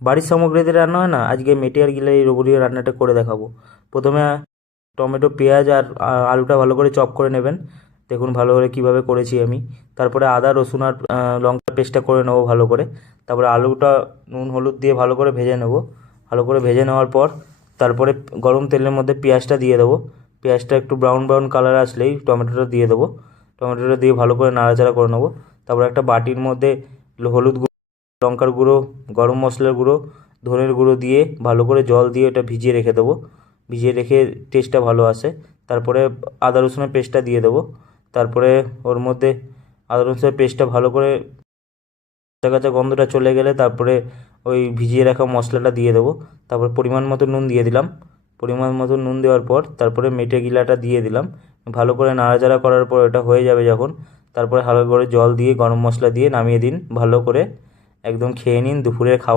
বাড়ির সামগ্রী দিয়ে রান্না হয় না, আজকে মেটে আর গিলে এই রোবটীয় রান্নাটা করে দেখাবো। প্রথমে টমেটো, পেঁয়াজ আর আলুটা ভালো করে চপ করে নেবেন। দেখুন ভালো করে কীভাবে করেছি আমি। তারপরে আদা, রসুন আর লঙ্কার পেস্টটা করে নেবো ভালো করে। তারপরে আলুটা নুন হলুদ দিয়ে ভালো করে ভেজে নেবো। ভালো করে ভেজে নেওয়ার পর তারপরে গরম তেলের মধ্যে পেঁয়াজটা দিয়ে দেবো। পেঁয়াজটা একটু ব্রাউন ব্রাউন কালার আসলেই টমেটোটা দিয়ে দেবো। টমেটোটা দিয়ে ভালো করে নাড়াচাড়া করে নেবো। তারপরে একটা বাটির মধ্যে হলুদ গুঁড়ো, লঙ্কার গুঁড়ো, গরম মশলার গুঁড়ো, ধনের গুঁড়ো দিয়ে ভালো করে জল দিয়ে ওটা ভিজিয়ে রেখে দেবো। ভিজিয়ে রেখে টেস্টটা ভালো আসে। তারপরে আদা রসুনের পেস্টটা দিয়ে দেবো। তারপরে ওর মধ্যে আদা রসুনের পেস্টটা ভালো করে কাঁচা কাঁচা গন্ধটা চলে গেলে তারপরে ওই ভিজিয়ে রাখা মশলাটা দিয়ে দেবো। তারপর পরিমাণ মতো নুন দিয়ে দিলাম। পরিমাণ মতো নুন দেওয়ার পর তারপরে মেটে গিলাটা দিয়ে দিলাম। ভালো করে নাড়াচাড়া করার পর এটা হয়ে যাবে যখন, তারপরে হালকা করে জল দিয়ে গরম মশলা দিয়ে নামিয়ে দিন। ভালো করে একদম খেয়ে নিন দুপুরের খাবার।